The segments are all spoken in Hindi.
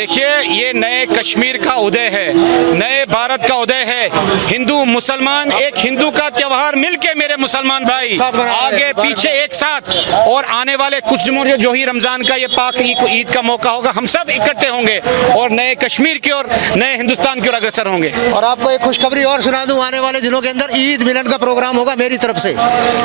देखिए, ये नए कश्मीर का उदय है, नए भारत का उदय है। हिंदू मुसलमान, एक हिंदू का त्यौहार मिलके मेरे मुसलमान भाई आगे पीछे एक साथ, और आने वाले कुछ दिनों में जो ही रमजान का ये पाक ईद का मौका होगा, हम सब इकट्ठे होंगे और नए कश्मीर की ओर, नए हिंदुस्तान की ओर अग्रसर होंगे। और आपको एक खुशखबरी और सुना दूं, आने वाले दिनों के अंदर ईद मिलन का प्रोग्राम होगा मेरी तरफ से।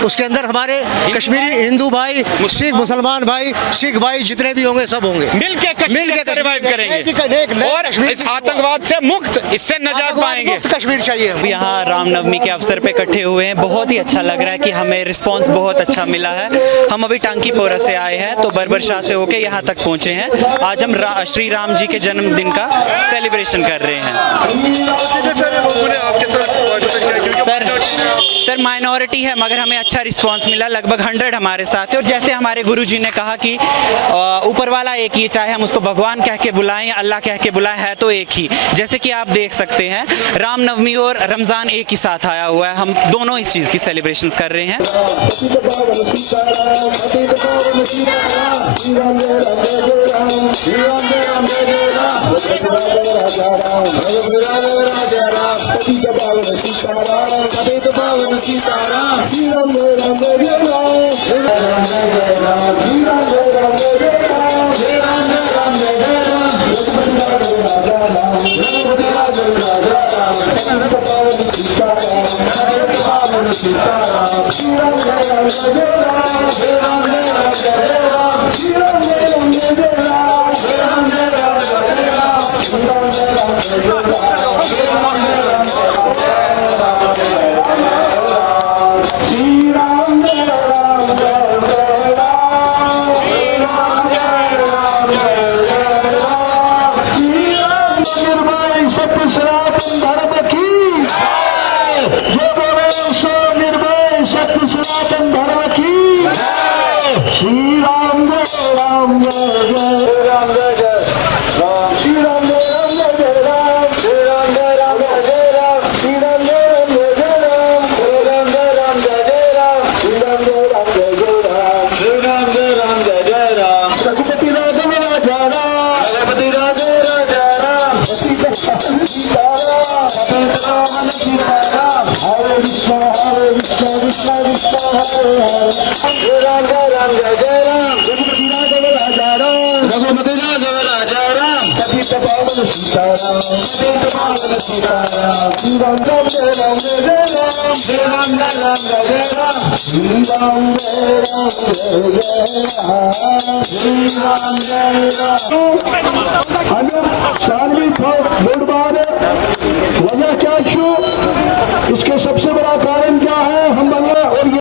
उसके अंदर हमारे कश्मीरी हिंदू भाई, सिख मुसलमान भाई, सिख भाई जितने भी होंगे सब होंगे, मिलके रिवाइव करेंगे और इस आतंकवाद से मुक्त, इससे निजात पाएंगे। कश्मीर चाहिए। यहाँ रामनवमी के अवसर पे इकट्ठे हुए हैं, बहुत ही अच्छा लग रहा है कि हमें रिस्पांस बहुत अच्छा मिला है। हम अभी टांकीपोरा से आए हैं तो बर्बर शाह से होके यहाँ तक पहुँचे हैं। आज हम श्री राम जी के जन्मदिन का सेलिब्रेशन कर रहे हैं। सर माइनॉरिटी है मगर हमें अच्छा रिस्पांस मिला, लगभग 100 हमारे साथ है। और जैसे हमारे गुरुजी ने कहा कि ऊपर वाला एक ही, चाहे हम उसको भगवान कह के बुलाएं या अल्लाह कह के बुलाएं, है तो एक ही। जैसे कि आप देख सकते हैं रामनवमी और रमज़ान एक ही साथ आया हुआ है, हम दोनों इस चीज़ की सेलिब्रेशन कर रहे हैं।